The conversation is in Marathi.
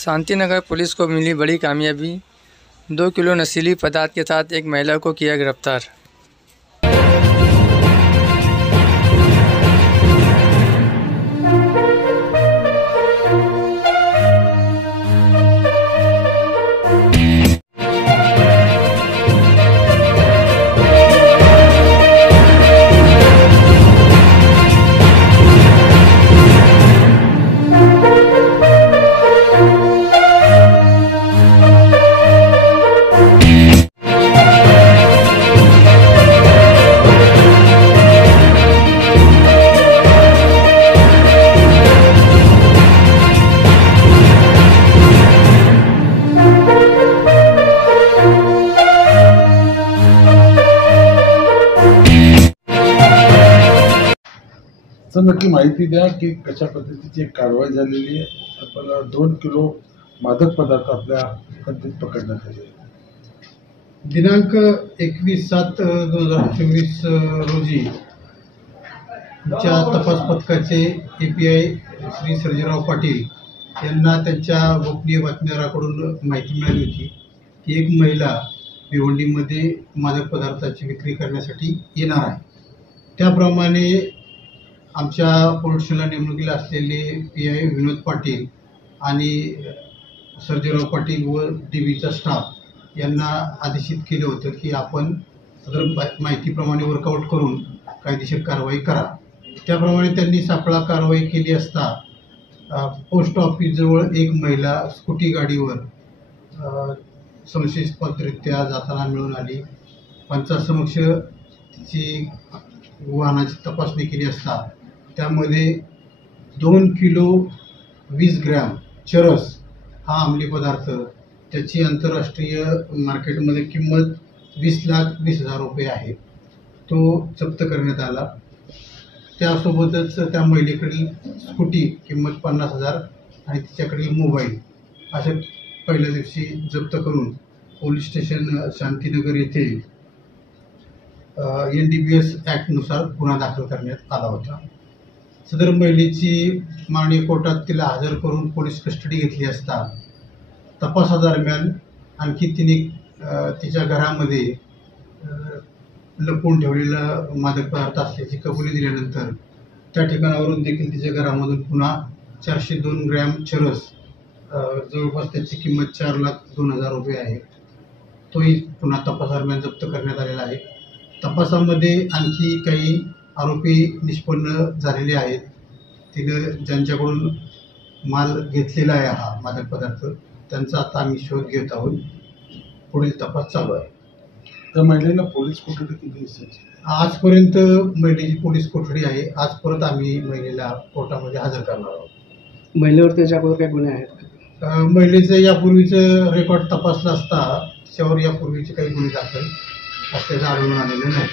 शांतिनगर पुलिस को मिली बड़ी कामयाबी। 2 किलो नशीली पदार्थ के साथ एक महिला को किया गिरफ्तार। सर नक्की माहिती द्या की कशा पद्धतीची एक कारवाई झालेली आहे। आपण 2 किलो मादक पदार्थ आपल्या हद्दीत पकडण्यात आले। दिनांक 21/7/2024 रोजी तपास पथकाचे API श्री सर्जेराव पाटील यांना त्यांच्या गोपनीय बातमीदाराकडून माहिती मिळाली होती की एक महिला भिवंडीमध्ये मादक पदार्थाची विक्री करण्यासाठी येणार आहे। त्याप्रमाणे आमच्या पोलीस स्टेशनला नेमणुकीला असलेले PI विनोद पाटील आणि सर्जेराव पाटील व DBचा स्टाफ यांना आदेशित केले होतं की आपण सदर माहितीप्रमाणे वर्कआउट करून कायदेशीर कारवाई करा। त्याप्रमाणे त्यांनी सापळा कारवाई केली असता पोस्ट ऑफिसजवळ एक महिला स्कूटी गाडीवर संशयास्पदरित्या जाताना मिळून आली। पंचासमक्ष तिची वाहनाची तपासणी केली असता त्यामध्ये 2 किलो 20 ग्रॅम चरस हा अंमली पदार्थ, त्याची आंतरराष्ट्रीय मार्केटमध्ये किंमत 20,20,000 रुपये आहे, तो जप्त करण्यात आला। त्यासोबतच त्या महिलेकडील स्कूटी किंमत 50,000 आणि तिच्याकडील मोबाईल असे पहिल्या दिवशी जप्त करून पोलीस स्टेशन शांतीनगर येथे NDPS ॲक्टनुसार गुन्हा दाखल करण्यात आला होता। सदर महिलेची माननीय कोर्टात तिला हजर करून पोलीस कस्टडी घेतली असता तपासादरम्यान आणखी तिने तिच्या घरामध्ये लपवून ठेवलेला मादक पदार्थ असल्याची कबुली दिल्यानंतर त्या ठिकाणावरून देखील तिच्या घरामधून पुन्हा 402 ग्रॅम चरस, जवळपास त्याची किंमत 4,02,000 रुपये आहे, तोही पुन्हा तपासादरम्यान जप्त करण्यात आलेला आहे। तपासामध्ये आणखी काही आरोपी निष्पन्न झालेले आहेत। तिनं ज्यांच्याकडून माल घेतलेला आहे हा मादक पदार्थ त्यांचा आता आम्ही शोध घेत आहोत। पुढील तपास चालू आहे। त्या महिलेला पोलीस कोठडी किती दिवसाची? आजपर्यंत महिलेची पोलीस कोठडी आहे। आज परत आम्ही महिलेला कोर्टामध्ये हजर करणार आहोत। महिलेवर त्याच्या अगोदर काही गुन्हे आहेत? महिलेचं यापूर्वीचं रेकॉर्ड तपासलं असता त्याच्यावर यापूर्वीचे काही गुन्हे दाखल असल्याचं आढळून आलेलं नाही।